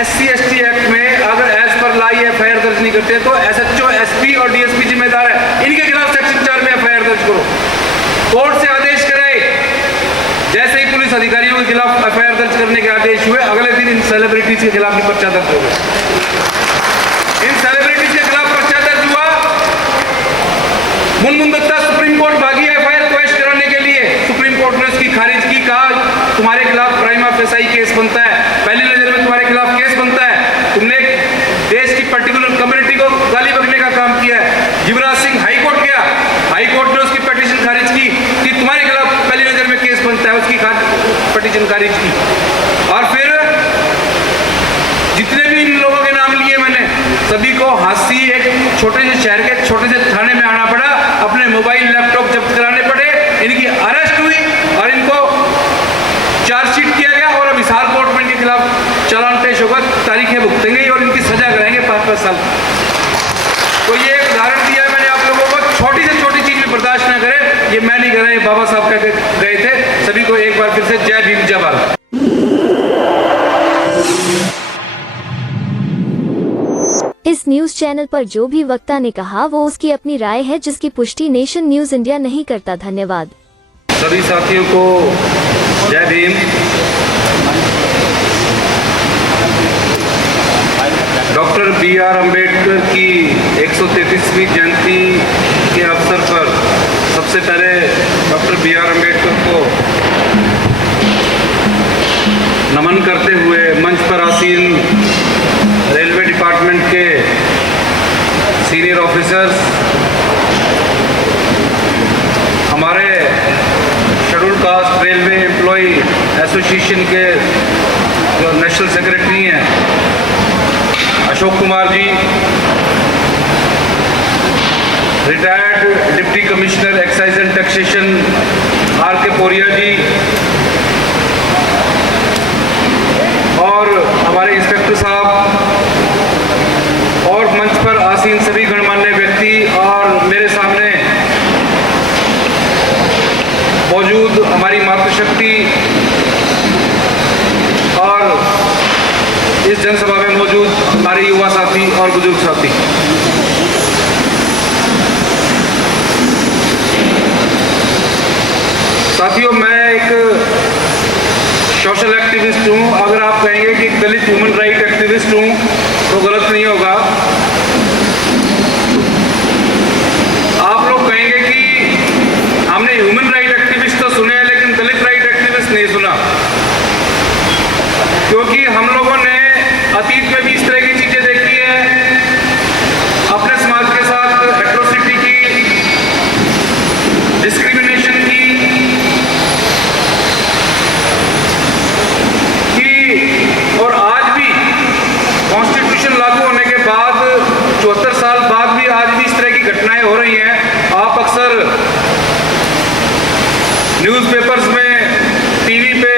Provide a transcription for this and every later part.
SC/ST act में अगर as per ला FIR दर्ज नहीं करते तो SHO, SP और DSP जिम्मेदार है। इनके खिलाफ सेक्शन 4 में FIR दर्ज करो। कोर्ट से आदेश कराए, जैसे ही पुलिस अधिकारियों के खिलाफ FIR दर्ज करने के आदेश हुए, अगले दिन इन सेलिब्रिटीज के खिलाफ भी पर्चा दर्ज हो गया। इन सेलिब्रिटीज के खिलाफ पर्चा दर्ज हुआ। मुनमुन दत्ता सुप्रीम कोर्ट भागी FIR क्वेश कराने के लिए, सुप्रीम कोर्ट ने उसकी खारिज की। कहा तुम्हारे खिलाफ प्राइमा फेसाई केस बनता है, पहली नजर में तुम्हारे खिलाफ केस बनता है, तुमने देश की पर्टिकुलर कम्युनिटी को गाली बकने का काम किया है। युवराज सिंह हाई कोर्ट गया, हाई कोर्ट ने उसकी पिटीशन खारिज की कि तुम्हारे खिलाफ पहली नजर में केस बनता है, उसकी पिटीशन खारिज की। और फिर जितने भी इन लोगों के नाम लिए मैंने, सभी को हंसी एक छोटे से शहर के छोटे से थाने में आना पड़ा, अपने मोबाइल लैपटॉप जब्त कराने पड़े, इनकी अरेस्ट हुई और इनको चार्जशीट किया गया और अब हिसार कोर्ट में इनके खिलाफ चालान पेश होगा, तारीखें भुगतेंगे और इनकी सजा कराएंगे 5-5 साल। तो ये एक उदाहरण दिया मैंने आप लोगों को, छोटी से छोटी चीज भी बर्दाश्त ना करें। ये मैं नहीं कर रहा, ये बाबा साहब कह के गए थे। सभी को एक बार फिर से जय भीम जय भारत। इस न्यूज चैनल पर जो भी वक्ता ने कहा वो उसकी अपनी राय है, जिसकी पुष्टि नेशन न्यूज इंडिया नहीं करता। धन्यवाद। सभी साथियों को जय भीम। डॉक्टर BR अम्बेडकर की 133वीं जयंती के अवसर पर सबसे पहले डॉक्टर BR अम्बेडकर को नमन करते हुए मंच पर आसीन रेलवे डिपार्टमेंट के सीनियर ऑफिसर्स, हमारे schedule caste railway employ association के जो नेशनल सेक्रेटरी हैं Ashok Kumar ji, retired deputy commissioner excise and taxation RK Poria ji और हमारे इंस्पेक्टर साहब और मंच पर आसीन सभी गणमान्य व्यक्ति और मेरे सामने मौजूद हमारी मातृशक्ति और इस जनसभा में मौजूद हमारे युवा साथी और बुजुर्ग साथी, साथियों, मैं एक सोशल एक्टिविस्ट हूँ। अगर आप कहेंगे कि दलित ह्यूमन राइट एक्टिविस्ट हूँ तो गलत नहीं होगा। आप लोग कहेंगे कि हमने ह्यूमन राइट एक्टिविस्ट तो सुने हैं लेकिन दलित राइट एक्टिविस्ट नहीं सुना, क्योंकि हम लोगों ने अतीत में भी इस तरह की चीजें देखी है। अपने समाज के साथ एट्रोसिटी की, डिस्क्रिमिनेशन की और आज भी कॉन्स्टिट्यूशन लागू होने के बाद 74 साल बाद भी आज भी इस तरह की घटनाएं हो रही हैं। आप अक्सर न्यूज़पेपर्स में, टीवी पे,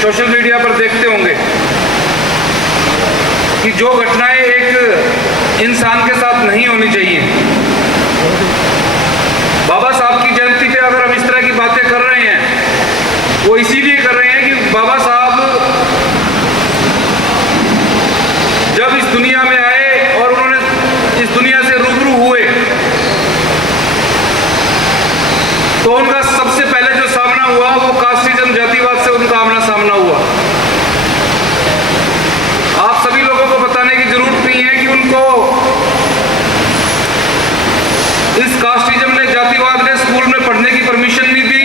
सोशल मीडिया पर देखते होंगे कि जो घटनाएं एक इंसान के साथ नहीं होनी चाहिए। बाबा साहब की जयंती पे अगर हम इस तरह की बातें कर रहे हैं, वो इसीलिए कर रहे हैं कि बाबा साहब जब इस दुनिया में आए और उन्होंने इस दुनिया से रूबरू हुए तो उनका सबसे पहले जो सामना हुआ वो कास्टिज्म, जातिवाद से उनका आमना सामना हुआ। आप सभी लोगों को बताने की जरूरत नहीं है कि उनको इस कास्टिज्म ने, जातिवाद ने स्कूल में पढ़ने की परमिशन नहीं दी।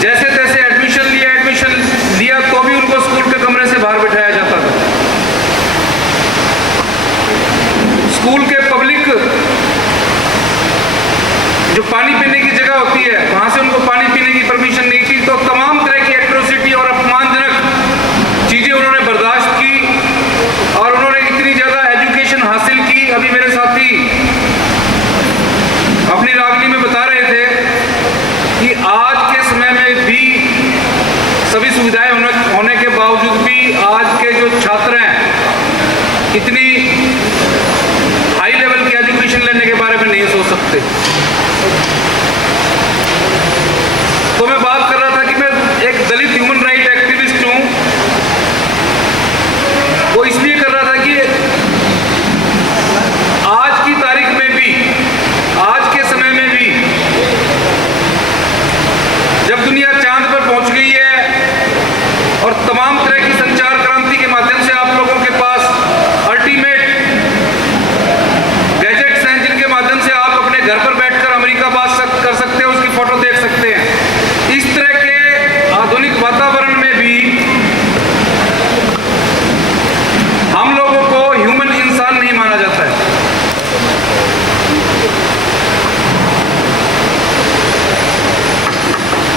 जैसे तैसे एडमिशन लिया तो भी उनको स्कूल के कमरे से बाहर बिठाया जाता था। स्कूल के पब्लिक जो पानी पीने की जगह होती है वहां से उनको पानी पीने की परमिशन नहीं थी। तो तमाम तरह की एट्रोसिटी और अपमानजनक चीजें उन्होंने बर्दाश्त की और उन्होंने इतनी ज्यादा एजुकेशन हासिल की। अभी मेरे साथी अपनी रागनी में बता रहे थे कि आज के समय में भी सभी सुविधाएं होने के बावजूद भी आज के जो छात्र हैं इतनी हाई लेवल की एजुकेशन लेने के बारे में नहीं सोच सकते। तो मैं बात कर रहा था कि मैं एक दलित ह्यूमन राइट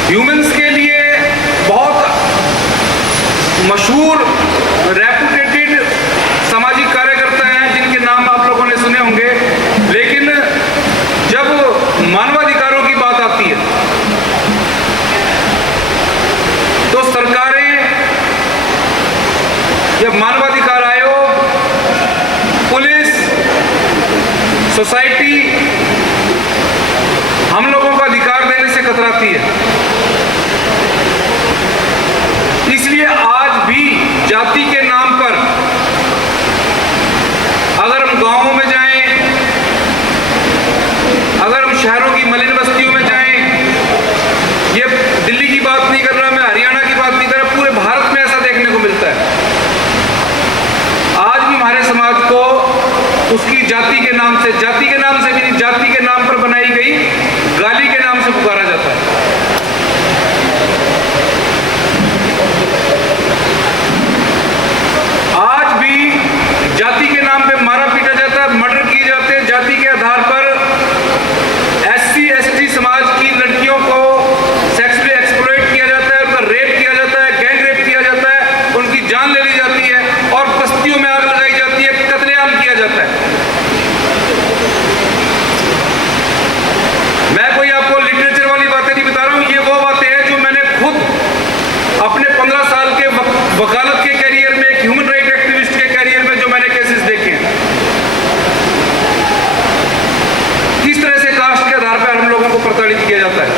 ह्यूमंस के लिए बहुत मशहूर रेपुटेटेड सामाजिक कार्यकर्ता हैं जिनके नाम आप लोगों ने सुने होंगे, लेकिन जब मानवाधिकारों की बात आती है तो सरकारें या मानवाधिकार आयोग, पुलिस, सोसाइटी हम लोगों को अधिकार देने से कतराती है। इसलिए आज भी जाति के नाम पर अगर हम गांवों में जाएं, अगर हम शहरों की मलिन बस्तियों में जाएं, ये दिल्ली की बात नहीं कर रहा मैं, हरियाणा की बात नहीं कर रहा, पूरे भारत में ऐसा देखने को मिलता है। आज भी हमारे समाज को उसकी जाति के नाम से भी नहीं, जाति के नाम पर बनाई गई गाली के नाम से पुकारा जाता है। आज भी जाति के नाम पे मारा पीटा जाता है, मर्डर किए जाते हैं। जाति के आधार पर SC ST समाज की लड़कियों को सेक्सुअली एक्सप्लॉइट किया जाता है, उनका रेप किया जाता है, गैंग रेप किया जाता है, उनकी जान ले ली जाती है और बस्तियों में आग लगाई जाती है, कत्लेआम किया जाता है। मैं कोई आपको लिटरेचर वाली बातें नहीं बता रहा हूं, ये वो बातें हैं जो मैंने खुद अपने 15 साल के वकालत के कैरियर में, एक ह्यूमन राइट एक्टिविस्ट के कैरियर में जो मैंने केसेस देखे हैं, किस तरह से कास्ट के आधार पर हम लोगों को प्रताड़ित किया जाता है।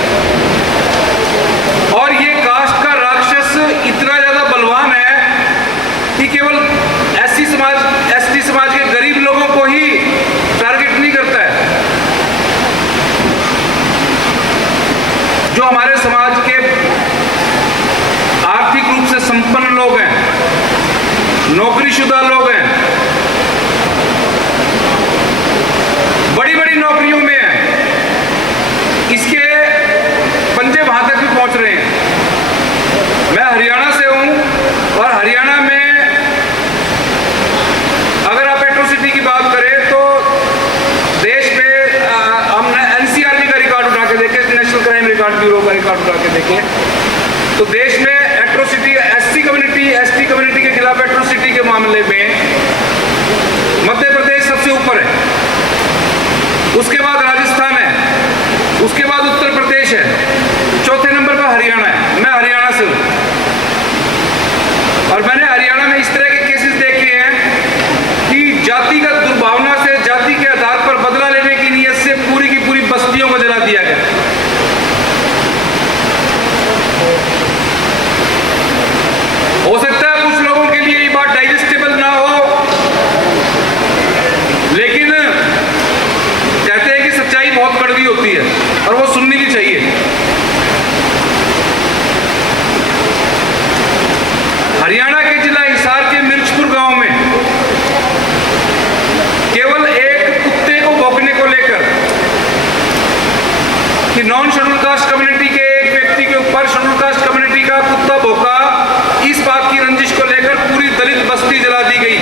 और ये कास्ट का राक्षस इतना ज्यादा बलवान है कि केवल SC समाज, ST समाज के गरीब लोगों को ही टारगेट नहीं करता है। जो हमारे समाज के आर्थिक रूप से संपन्न लोग हैं, नौकरीशुदा लोग हैं, बड़ी बड़ी नौकरियों में हैं, इसके पंजे वहां तक भी पहुंच रहे हैं। मैं हरियाणा से हूं और हरियाणा में अगर आप एट्रोसिटी की बात करें तो देश में हमने NCRB का रिकॉर्ड उठा के देखे, नेशनल क्राइम रिकॉर्ड ब्यूरो का रिकॉर्ड उठा के देखे, तो देश में atrocity SC community, ST community के खिलाफ एट्रोसिटी के मामले में मध्य प्रदेश सबसे ऊपर है, उसके बाद राजस्थान है, उसके बाद उत्तर प्रदेश है, चौथे नंबर पर हरियाणा है। मैं हरियाणा से हूं और मैंने हरियाणा में इस तरह के केसेस देखे हैं कि जातिगत दुर्भावना से, जाति के आधार पर बदला लेने की नीयत से पूरी की पूरी बस्तियों को जला दिया गया। हो सकता है कुछ लोगों के लिए ये बात डाइजेस्टेबल ना हो, लेकिन कहते हैं कि सच्चाई बहुत कड़वी होती है और वो सुननी भी चाहिए। हरियाणा के जिला हिसार के मिर्चपुर गांव में केवल एक कुत्ते को भौंकने को लेकर कि नॉन शेड्यूल कास्ट कम्युनिटी के एक व्यक्ति के ऊपर शेड्यूल कास्ट कम्युनिटी का कुत्ता भौंका, इस बात की रंजिश को लेकर पूरी दलित बस्ती जला दी गई।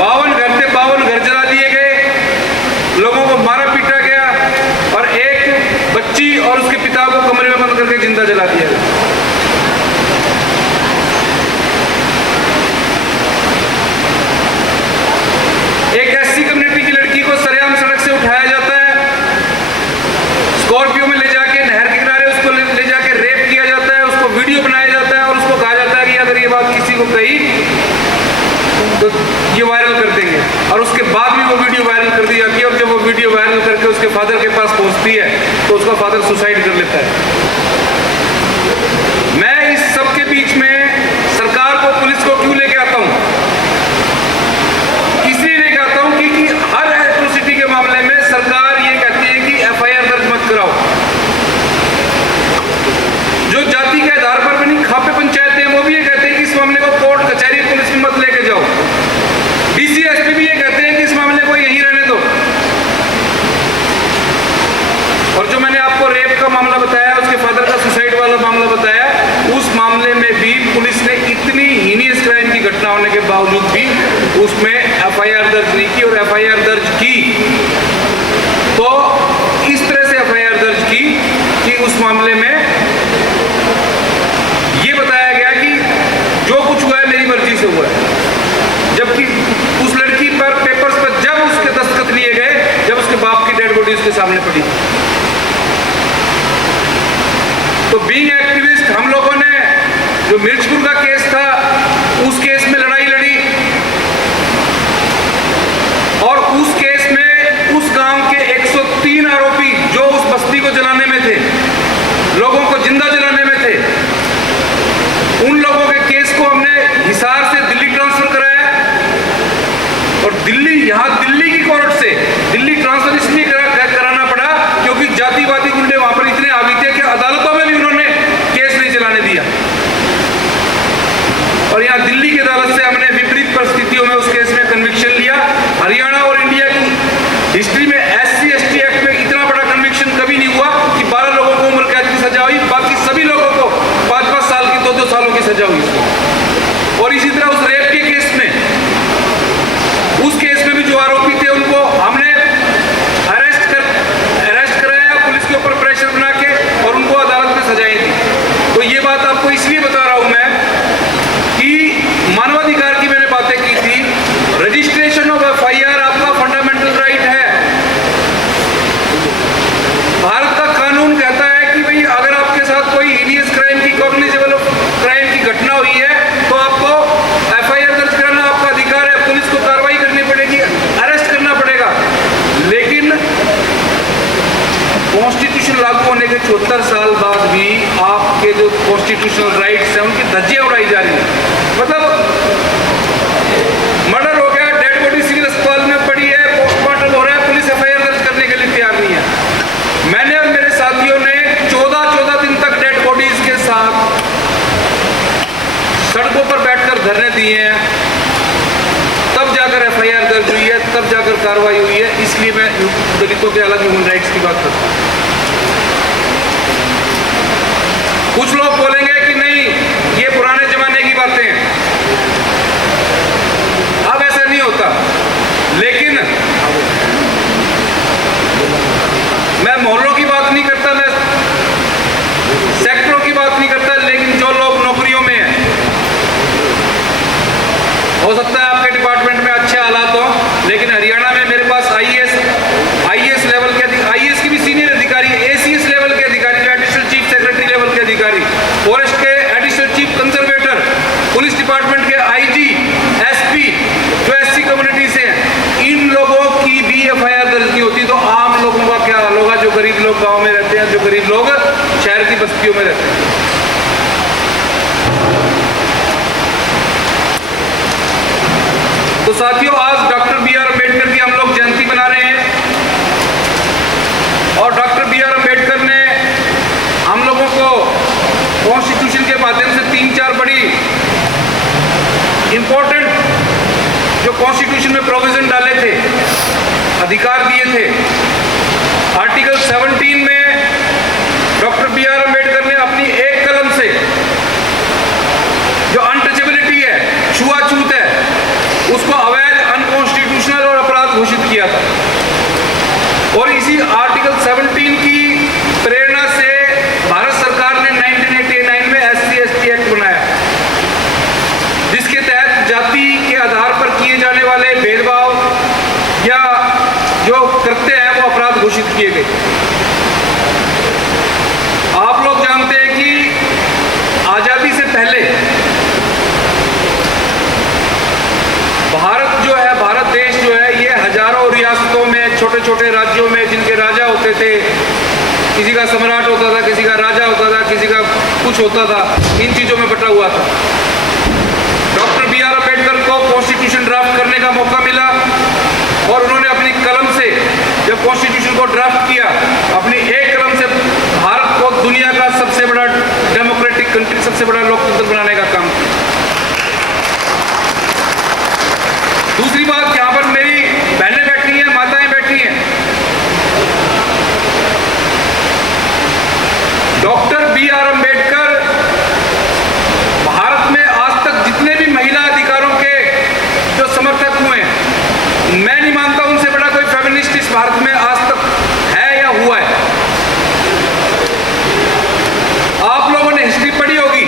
52 घर थे, 52 घर जला दिए गए, लोगों को मारा पीटा गया और एक बच्ची और उसके पिता को कमरे में बंद करके जिंदा जला दिया गया। एक SC कम्युनिटी की लड़की को सरेआम सड़क से उठाया जाता है, स्कॉर्पियो में ले जाके नहर के किनारे उसको ले जाके रेप किया जाता है, उसको वीडियो बनाया जाता है और उसको कहा जाता है कि अगर ये बात किसी को कही तो ये वायरल कर देंगे, और उसके बाद भी वो वीडियो वायरल कर दी जाती है। और जब वो वीडियो वायरल करके उसके फादर के पास पहुंचती है तो उसका फादर सुसाइड कर लेता है। मैं इस सब के बीच में सरकार को, पुलिस को क्यों लेके आता हूं? इसलिए लेके आता हूं कि हर एट्रोसिटी के मामले में सरकार ये कहती है कि FIR दर्ज मत कराओ। जो जाति के आधार पर बनी खापे पंचायतें वो भी ये कहते हैं कि इस मामले को कोर्ट कचहरी पुलिस में मत लेके जाओ। DC SP भी ये कहते हैं कि इस मामले को यहीं रहने दो। और जो मैंने आपको रेप का मामला बताया, उसके फादर का सुसाइड वाला मामला बताया, उस मामले में भी पुलिस ने इतनी हीनियस क्राइम की घटना होने के बावजूद भी उसमें FIR दर्ज नहीं की, और FIR दर्ज की तो इस तरह से FIR दर्ज की कि उस मामले में से हुआ है, जबकि उस लड़की पर पेपर्स पर जब उसके दस्तखत लिए गए, जब उसके बाप की डेड बॉडी उसके सामने पड़ी। तो बीइंग एक्टिविस्ट हम लोगों ने जो मिर्चपुर का केस था, उस केस में लड़ाई लड़ी, और उस केस में उस गांव के 103 आरोपी जो उस बस्ती को जलाने में थे, लोगों को जिंदा जलाने में थे, उन लोगों के केस को हमने हिसार से दिल्ली ट्रांसफर कराया। और दिल्ली की कोर्ट से दिल्ली ट्रांसफर इसलिए कराना पड़ा क्योंकि जातिवादी गुंडे वहां पर इतने हावी थे कि अदालतों में भी उन्होंने केस नहीं चलाने दिया। और यहाँ दिल्ली की अदालत से हमने विपरीत परिस्थितियों में उस केस में कन्विक्शन लिया। हरियाणा और इंडिया की हिस्ट्री में SC/ST एक्ट में इतना बड़ा कन्विक्शन कभी नहीं हुआ कि 12 लोगों को उम्र कैद की सजा हुई, बाकी सभी लोगों को 5-5 साल की, 2-2 सालों की सजा हुई। और इसी तरह उस रेप के केस में भी जो आरोपी थे उनको हमने अरेस्ट कराया, पुलिस के ऊपर प्रेशर बना के, और उनको अदालत में सजाएं दी। तो ये बात आपको इसलिए बता रहा हूं मैं कि मानवाधिकार की मैंने बातें की थी। रजिस्ट्रेशन ऑफ FIR आपका फंडामेंटल राइट है। भारत का कानून कहता है कि भाई अगर आपके साथ कोई हिनियस क्राइम की, कॉग्निजेबल क्राइम की घटना हुई है तो आपको FIR दर्ज कराना आपका अधिकार है, पुलिस को कार्रवाई करनी पड़ेगी, अरेस्ट करना पड़ेगा। लेकिन कॉन्स्टिट्यूशन लागू होने के 74 साल बाद भी आपके जो कॉन्स्टिट्यूशनल राइट्स हैं उनकी धज्जियां उड़ाई जा रही है। मतलब मर्डर हो गया, डेड बॉडी सिविल अस्पताल में पड़ी है, पोस्टमार्टम हो रहा है, पुलिस FIR दर्ज करने के लिए तैयार नहीं है। मैंने और मेरे साथियों ने 14 दिन तक डेड बॉडीज के साथ सड़कों पर बैठकर धरने दिए हैं, तब जाकर FIR दर्ज हुई है, तब जाकर कार्रवाई हुई है। इसलिए मैं दलितों के अलग ह्यूमन राइट्स की बात करता हूँ। कुछ लोग बोलेंगे कि नहीं, ये पुराने जमाने की बातें हैं, अब ऐसा नहीं होता। लेकिन मैं मोहल्लों की बात नहीं करता, मैं सेक्टरों की बात नहीं करता, लेकिन जो लोग नौकरियों में हैं, हो सकता है आपके डिपार्टमेंट में अच्छे हालात हो, लेकिन हरियाणा में मेरे पास IAS लेवल के, IAS की भी सीनियर अधिकारी, ACS लेवल के अधिकारी, जो एडिशनल चीफ सेक्रेटरी लेवल के अधिकारी, फॉरेस्ट के additional chief conservator, police department के IG, SP, जो SC कम्युनिटी से हैं, इन लोगों की भी FIR दर्ज नहीं होती। तो आम लोगों का क्या हाल होगा, जो गरीब लोग गाँव में रहते हैं, जो गरीब लोग शहर की बस्तियों में रहते हैं। तो साथियों, आज डॉक्टर BR अम्बेडकर की हम लोग जयंती मना रहे हैं, और डॉक्टर BR अम्बेडकर ने हम लोगों को कॉन्स्टिट्यूशन के माध्यम से 3-4 बड़ी इंपॉर्टेंट जो कॉन्स्टिट्यूशन में प्रोविजन डाले थे, अधिकार दिए थे। आर्टिकल 17 में डॉक्टर BR अम्बेडकर ने अपनी एक कलम से जो अनटचेबिलिटी है, छुआछूत है, उसको अवैध, अनकॉन्स्टिट्यूशनल और अपराध घोषित किया था। और इसी आर्टिकल 17 की प्रेरणा से भारत सरकार ने 1989 में SC/ST एक्ट बनाया, जिसके तहत जाति के आधार पर किए जाने वाले भेदभाव या जो कृत्य हैं वो अपराध घोषित किए गए। आप लोग जानते हैं कि आजादी से पहले भारत देश जो है, ये हजारों रियासतों में, छोटे छोटे राज्यों में, जिनके राजा होते थे, किसी का सम्राट होता था, किसी का राजा होता था, किसी का कुछ होता था, इन चीजों में बटा हुआ था। डॉक्टर BR अम्बेडकर को कॉन्स्टिट्यूशन ड्राफ्ट करने का मौका मिला, और उन्होंने अपनी कलम से जब कॉन्स्टिट्यूशन को ड्राफ्ट किया, अपनी एक कलम से भारत को दुनिया का सबसे बड़ा डेमोक्रेटिक कंट्री, सबसे बड़ा लोकतंत्र बनाने का काम किया। दूसरी बात, यहाँ पर मेरी बहनें बैठी हैं, माताएं बैठी हैं, डॉक्टर BR अम्बेडकर भारत में आज तक जितने भी महिला अधिकारों के जो समर्थक हुए हैं, मैं नहीं मानता उनसे बड़ा कोई फेमिनिस्ट इस भारत में आज तक है या हुआ है। आप लोगों ने हिस्ट्री पढ़ी होगी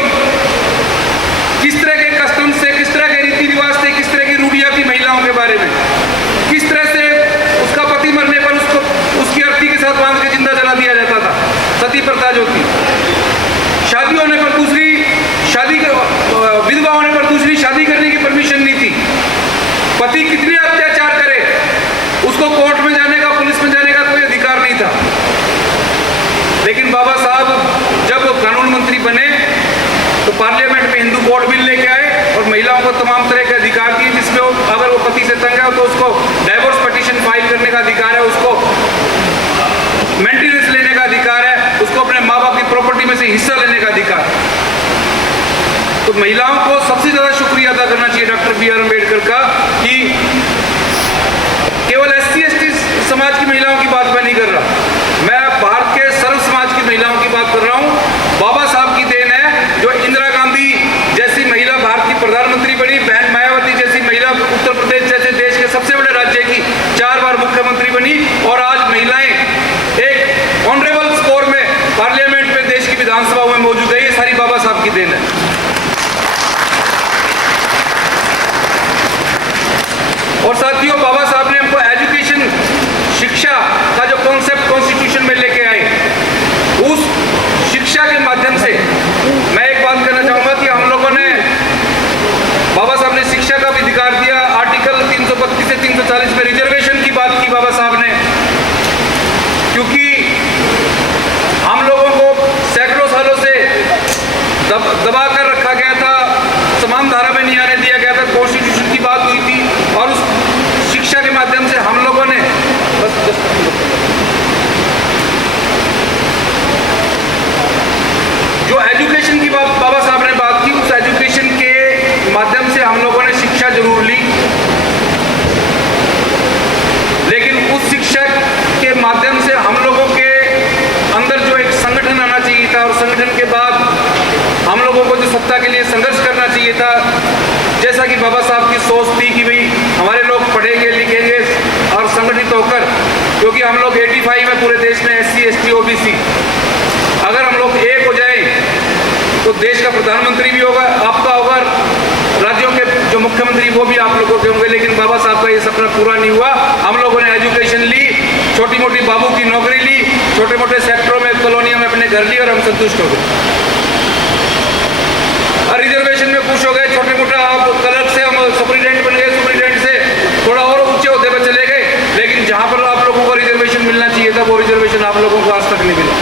को तमाम तरह के अधिकार दिए, जिसमें अगर वो पति से तंग है तो उसको डाइवोर्स पिटीशन फाइल करने का अधिकार है, उसको मेंटेनेंस लेने का अधिकार है, उसको अपने माँ बाप की प्रॉपर्टी में से हिस्सा लेने का अधिकार है। तो महिलाओं को सबसे ज्यादा शुक्रिया अदा करना चाहिए डॉक्टर B.R. अम्बेडकर का कि केवल SC/ST समाज की महिलाओं की बात मैं नहीं कर रहा, मैं भारत के सर्व समाज की महिलाओं की बात कर रहा हूं। बाबा साहब की देन है जो इंदिरा गांधी जैसी महिला भारत की प्रधानमंत्री बनी, बहन मायावती जैसी महिला उत्तर प्रदेश जैसे देश के सबसे बड़े राज्य की 4 बार मुख्यमंत्री बनी, और आज महिलाएं एक ऑनरेबल स्कोर में पार्लियामेंट में देश की विधानसभा में मौजूद है। ये सारी बाबा साहब की देन है। और साथियों, बाबा साहब ने हमको एजुकेशन, शिक्षा का जो कॉन्सेप्ट कॉन्स्टिट्यूशन में लेके आए, उस शिक्षा के माध्यम से मैं एक बात कहना चाहूंगा कि हम लोगों ने, बाबा साहब ने शिक्षा का भी अधिकार दिया। आर्टिकल 332 से 340 में रिजर्वेशन की बात की बाबा साहब ने, क्योंकि हम लोगों को सैकड़ों सालों से दबा कर रखा गया था, समान धारा में नहीं आने दिया गया था, कॉन्स्टिट्यूशन की बात हुई थी, और उस शिक्षा के माध्यम से हम लोगों ने जो एजुकेशन की बाबा साहब ने बात की, उस एजुकेशन के माध्यम से हम लोगों ने शिक्षा जरूर ली, लेकिन उस शिक्षा के माध्यम से हम लोगों के अंदर जो एक संगठन आना चाहिए था, और संगठन के बाद हम लोगों को जो सत्ता के लिए संघर्ष करना चाहिए था, जैसा कि बाबा साहब की सोच थी कि भाई हमारे लोग पढ़ेंगे लिखेंगे और संगठित होकर, क्योंकि हम लोग 85 में पूरे देश में SC/ST OBC, अगर हम लोग एक हो जाए तो देश का प्रधानमंत्री भी होगा आपका होगा, राज्यों के जो मुख्यमंत्री वो भी आप लोगों के होंगे। लेकिन बाबा साहब का ये सपना पूरा नहीं हुआ। हम लोगों ने एजुकेशन ली, छोटी मोटी बाबू की नौकरी ली, छोटे मोटे सेक्टरों में, कॉलोनियों में अपने घर ली, और हम संतुष्ट हो गए। और रिजर्वेशन में खुश हो गए, छोटे मोटा क्लर्क से हम सुपरिटेंडेंट बन गए, सुपरिटेंडेंट से थोड़ा और ऊंचे ओहदे पर चले गए, लेकिन जहां पर आप लोगों को रिजर्वेशन मिलना चाहिए था, वो रिजर्वेशन आप लोगों को आज तक नहीं मिला।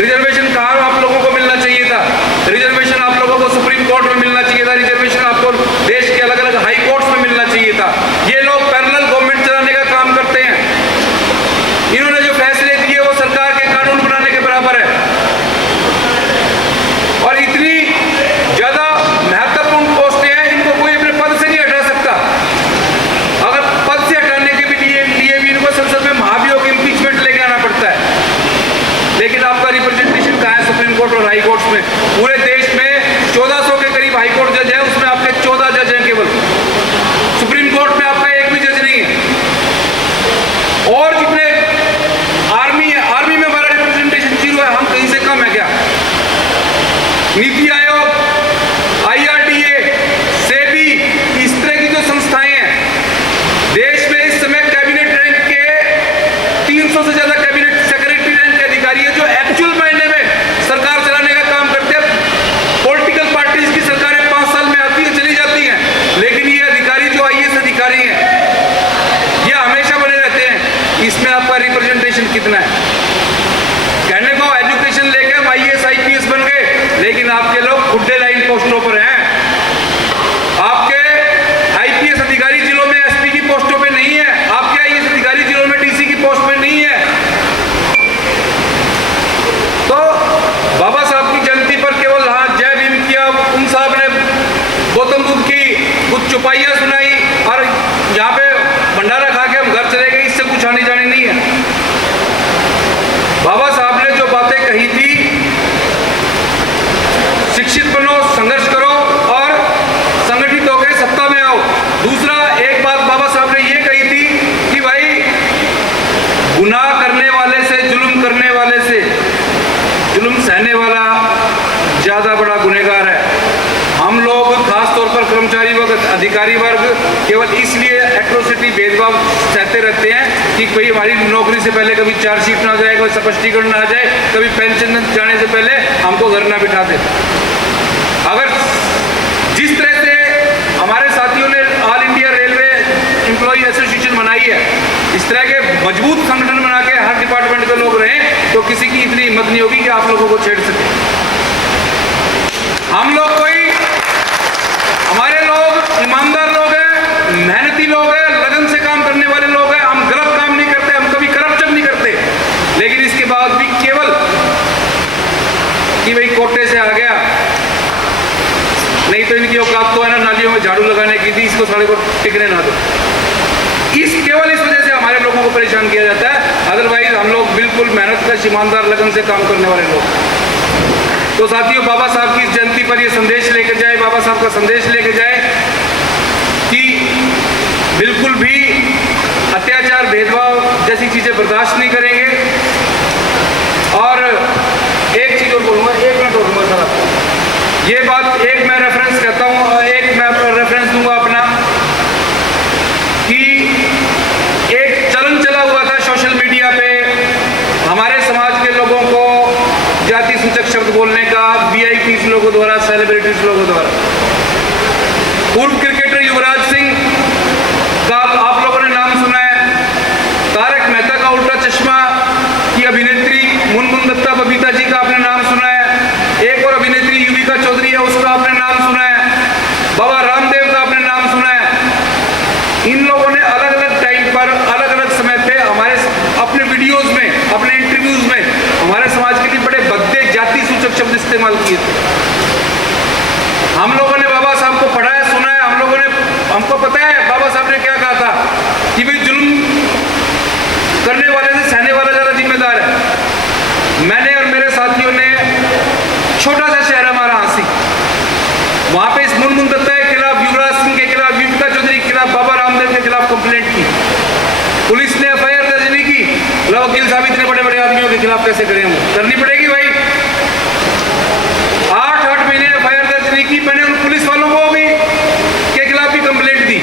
रिजर्वेशन कहाँ आप लोगों को मिलना चाहिए था? रिजर्वेशन आप लोगों को सुप्रीम कोर्ट में मिलना चाहिए था, रिजर्वेशन आपको देश के अलग अलग हाई कोर्ट्स में मिलना चाहिए था। ये लोग पैरेलल गवर्नमेंट चलाने का काम करते हैं। इन्होंने जो फैसले दिए वो सरकार के कानून बनाने के बराबर है, और इतनी ज्यादा महत्वपूर्ण पोस्टें हैं, इनको कोई अपने पद से नहीं हटा सकता। अगर पद से हटाने के लिए भी इनको संसद में महाभियोग इम्पीचमेंट लेके आना पड़ता है। लेकिन आपका रिप्रेजेंटेशन कहाँ है सुप्रीम कोर्ट और हाई कोर्ट्स में? पूरे देश में 1400 के करीब हाई कोर्ट जज है, उसमें आपके 14 जज हैं केवल। सुप्रीम कोर्ट में आपका एक भी जज नहीं है। और जितने आर्मी है, आर्मी में हमारा रिप्रेजेंटेशन 0 है, हम कहीं से कम है क्या? नीति आयोग, IRDA, SEBI, इस तरह की जो संस्थाएं हैं देश में, इस समय कैबिनेट रैंक के 300 से ज्यादा कैबिनेट सेक्रेटरी रैंक के अधिकारी है, जो एक्चुअल मायने में सरकार चलाने का काम करते हैं। पॉलिटिकल पार्टीज की सरकारें 5 साल में आती है, चली जाती हैं, लेकिन ये अधिकारी जो IAS अधिकारी हैं, ये हमेशा बने रहते हैं। इसमें आपका रिप्रेजेंटेशन कितना है? कहने को एजुकेशन लेके हम IAS IPS बन गए, लेकिन आपके लोग खुड्डे लाइन पोस्टों पर हैं। आपके IPS अधिकारी जिलों में SP की पोस्टों पे नहीं है, आपके IAS अधिकारी जिलों में DC की पोस्ट पे नहीं है। तो बाबा साहब की जयंती पर केवल जय भीम किया, उन साहब ने गौतम बुद्ध की कुछ चौपाइयां सुनाई और यहाँ पे भंडारा खा के हम घर चले गए, इससे कुछ आने जाने नहीं है। बाबा साहब ने जो बातें कही थी, शिक्षित बनो, संघर्ष करो और संगठित होकर सत्ता में आओ। दूसरा, एक बात बाबा साहब ने ये कही थी कि भाई गुनाह करने वाले से, जुल्म करने वाले से, जुल्म सहने वाला ज्यादा बड़ा गुनहगार है। हम लोग खास तौर पर कर्मचारी वर्ग, अधिकारी वर्ग केवल इसलिए एट्रोसिटी, भेदभाव सहते रहते हैं कि कोई हमारी नौकरी से पहले कभी चार्जशीट ना जाए, कोई स्पष्टीकरण ना आ जाए, कभी पेंशन जाने से पहले हमको घर ना बिठा दे। अगर जिस तरह से हमारे साथियों ने all India railway employee association बनाई है, इस तरह के मजबूत संगठन बना के हर डिपार्टमेंट के लोग रहें, तो किसी की इतनी हिम्मत नहीं होगी कि आप लोगों को छेड़ सके। हम लोग कोई, हमारे लोग कोटे से आ गया, नहीं तो इनकी औकात तो है ना नालियों में झाड़ू लगाने की थी, इसको साले को टिकने ना दो। केवल इस वजह से हमारे लोगों को परेशान किया जाता है, अदरवाइज हम लोग बिल्कुल मेहनत का ईमानदार लगन से काम करने वाले लोग। तो साथियों, बाबा साहब की जयंती पर ये संदेश लेकर जाए, बाबा साहब का संदेश लेकर जाए कि बिल्कुल भी अत्याचार, भेदभाव जैसी चीजें बर्दाश्त नहीं करेंगे। और एक चीज और बोलूंगा, 1 मिनट और दूंगा सर आपको। ये बात एक मैं रेफरेंस कहता हूँ, एक मैं रेफरेंस दूंगा अपना, कि एक चलन चला हुआ था सोशल मीडिया पे हमारे समाज के लोगों को जाति सूचक शब्द बोलने का, वीआईपी लोगों द्वारा, सेलिब्रिटीज लोगों द्वारा। पूर्व क्रिकेटर युवराज सिंह का आप लोगों ने नाम सुना है, तारक मेहता का उल्टा चश्मा की अभिनेत्री मुनमुन दत्ता बबीता जी का आपने नाम सुना है, एक और अभिनेत्री युविका चौधरी है, उसका आपने नाम सुना है, बाबा रामदेव का आपने नाम सुना है। इन लोगों ने अलग अलग टाइम पर, अलग अलग समय पे हमारे अपने वीडियोज में, अपने इंटरव्यूज में हमारे समाज के लिए बड़े भद्दे जाति सूचक शब्द इस्तेमाल किए थे। हम लोगों ने बाबा साहब को पढ़ा है, सुना है, हम लोगों ने, हमको पता है बाबा साहब ने क्या कहा था कि भाई जुल्म करने वाले से सहने वाला ज्यादा जिम्मेदार है। मैंने और मेरे साथियों ने, छोटा सा शहर हमारा हांसी, वहां पे इस मुनमुन दत्ता के खिलाफ, युवराज सिंह के खिलाफ, युविका चौधरी के खिलाफ, बाबा रामदेव के खिलाफ कंप्लेंट की। पुलिस ने एफआईआर दर्ज नहीं की। वकील साहब इतने बड़े बड़े आदमियों के खिलाफ कैसे करें? हम करनी पड़ेगी भाई। 8 महीने एफआईआर दर्ज नहीं की। मैंने उन पुलिस वालों को भी के खिलाफ भी कंप्लेंट दी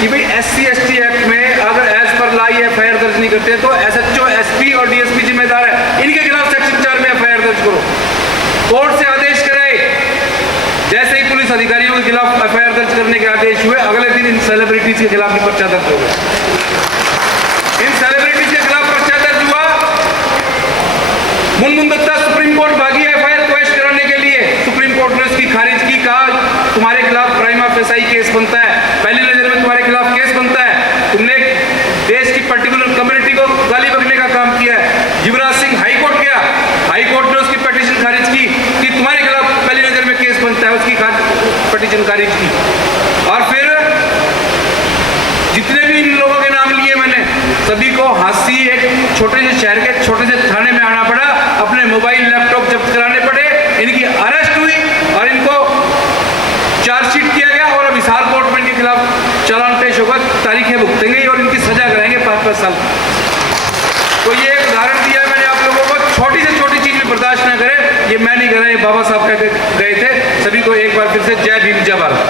कि भाई SC/ST एक्ट में अगर एज पर ला एफआईआर दर्ज नहीं करते तो SHO, SP और DSP जिम्मेदार है, इनके खिलाफ सेक्शन 4 में एफआईआर दर्ज करो। कोर्ट से आदेश कराए, जैसे ही पुलिस अधिकारियों के खिलाफ एफआईआर दर्ज करने के आदेश हुए, अगले दिन इन सेलिब्रिटीज के खिलाफ भी पर्चा दर्ज हो गया। इन सेलिब्रिटीज के खिलाफ पर्चा दर्ज हुआ। मुनमुन दत्ता सुप्रीम कोर्ट भागी एफआईआर क्वैश कराने के लिए, सुप्रीम कोर्ट ने उसकी खारिज की, कहा तुम्हारे खिलाफ प्राइमा फेसाई केस बनता है, पहली नजर में तुम्हारे खिलाफ केस बनता है, तुमने देश की पर्टिकुलर कम्युनिटी को गाली बकने का काम किया है। युवराज सिंह हाई कोर्ट गया, हाई कोर्ट ने उसकी पिटीशन खारिज की कि तुम्हारे खिलाफ पहली नजर में केस बनता है, उसकी पिटीशन खारिज की। और फिर जितने भी इन लोगों के नाम लिए मैंने, सभी को हांसी, एक छोटे से शहर के छोटे से थाने में आना पड़ा, अपने मोबाइल लैपटॉप जब्त कराने पड़े, इनकी अरेस्ट हुई और इनको चार्जशीट किया गया और अब हिसार कोर्ट में इनके खिलाफ चालान पेश होगा, तारीखें भुगतेंगे और इनकी सजा कराएंगे 5-5 साल। तो ये एक उदाहरण दिया मैंने आप लोगों को, छोटी से छोटी चीज भी बर्दाश्त ना करें। ये मैं नहीं कर रहा, ये बाबा साहब कह के गए थे। सभी को एक बार फिर से जय भीम, जय भारत।